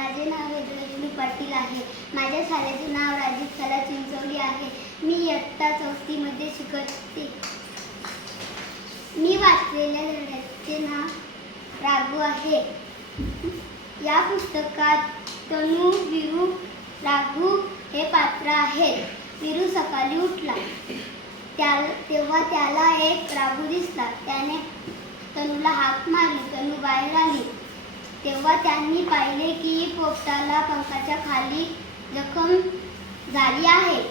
माझे नाव वेदरजनी पाटील आहे. माझ्या शाळेचे नाव राजीव शाळा चिंचोली आहे. मी इयत्ता 4थी मध्ये शिकते. मी वाचलेल्या धड्याचे नाव राघू आहे. या पुस्तकात तनू, वीरू, राघू हे पात्र आहेत. वीरू सकाळी उठला तेव्हा त्याला एक राघू दिसला. त्याने तनूला हाक मारली. तनू बाहेर आली तेव्हा त्यांनी पाहिले की पोपटाला पंखाच्या खाली जखम झाली आहे.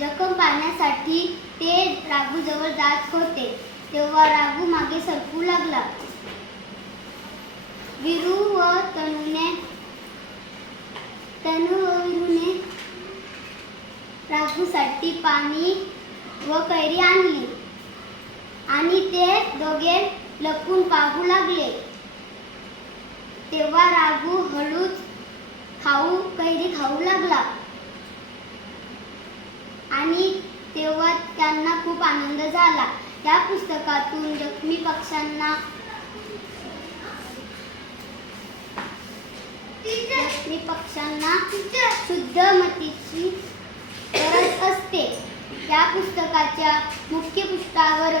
जखम पाहण्यासाठी ते राघू जवळ जात होते तेव्हा राघू मागे सरकू लागला. वीरू व वीरूने राघूसाठी पाणी व कैरी आणली आणि ते दोघे लपून पाहू लागले. तेव्हा राघू हळूच कैरी खाऊ लागला आणि तेव्हा त्यांना खूप आनंद झाला. या पुस्तकातून जखमी पक्ष्यांना शुद्ध मतीची गरज असते. या पुस्तकाच्या मुख्य पृष्ठावर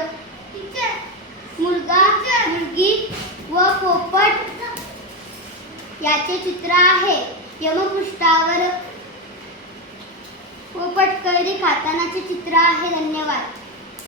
मुलगा, मुलगी व पोपट याचे चित्र आहे. यमपृष्ठावर पोपट कैरी खातानाचे चित्र आहे. धन्यवाद.